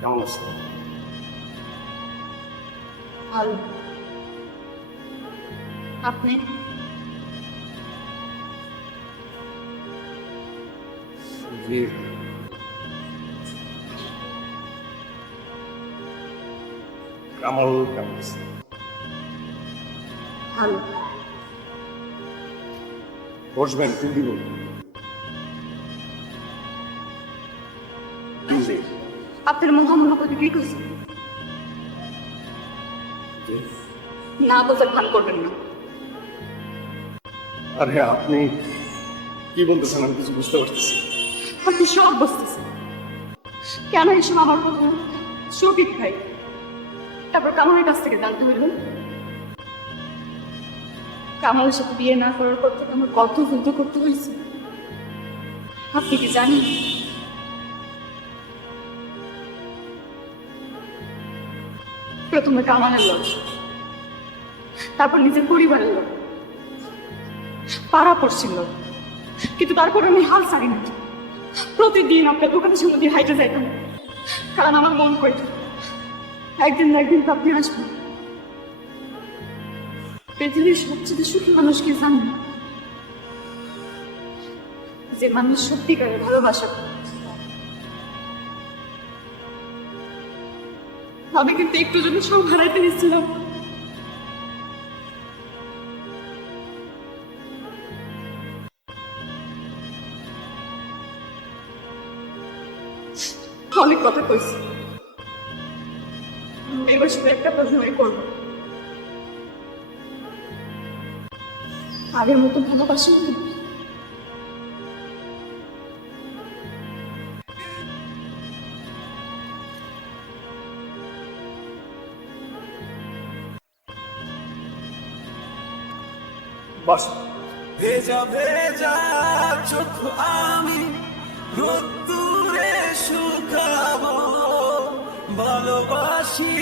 কেমন আছো? ভালো। আপনি? জি। কামাল কেমন আছে? ভালো। বসবেন, কি দিব? জি। আপনার মুখ মনে করতে কি করছে? জি। না বোঝার ভান করবেন না। আরে আপনি কি বলতেছেন আমি কিছু বুঝতে পারতেছি। আপনি সব বুঝতেছেন। কেন এইসব আমার কথা শোকিত ভাই? তারপর কামালের কাছ থেকে জানতে হইল কামালের সাথে বিয়ে না করার পর থেকে আমার কত যুদ্ধ করতে হয়েছে আপনি কি জানেন? প্রথমে কামালের লোক, তারপর নিজের পরিবারের লোক, পাড়া পড়ছিল, কিন্তু তারপর আমি হাল ছাড়ি না। প্রতিদিন আপনার দোকানের সামনে দিয়ে হাইটে যাইতাম, কারণ আমার মন কইত একদিন না একদিন তো আপনি আসবেন। পৃথিবীর সবচেয়ে সুখী মানুষ কি জানেন? যে মানুষ সত্যিকারের ভালোবাসা করে। আমি কিন্তু একটু জন্য সব হারাইতে গেছিলাম। অনেক কথা কইছি, এবার শুধু একটা প্রশ্নই করবো, আগের মতো ভালোবাসেন না? বাস। ভেজা ভেজা চোখ আমি রোদ্দুরে শুকাবো ভালোবাসি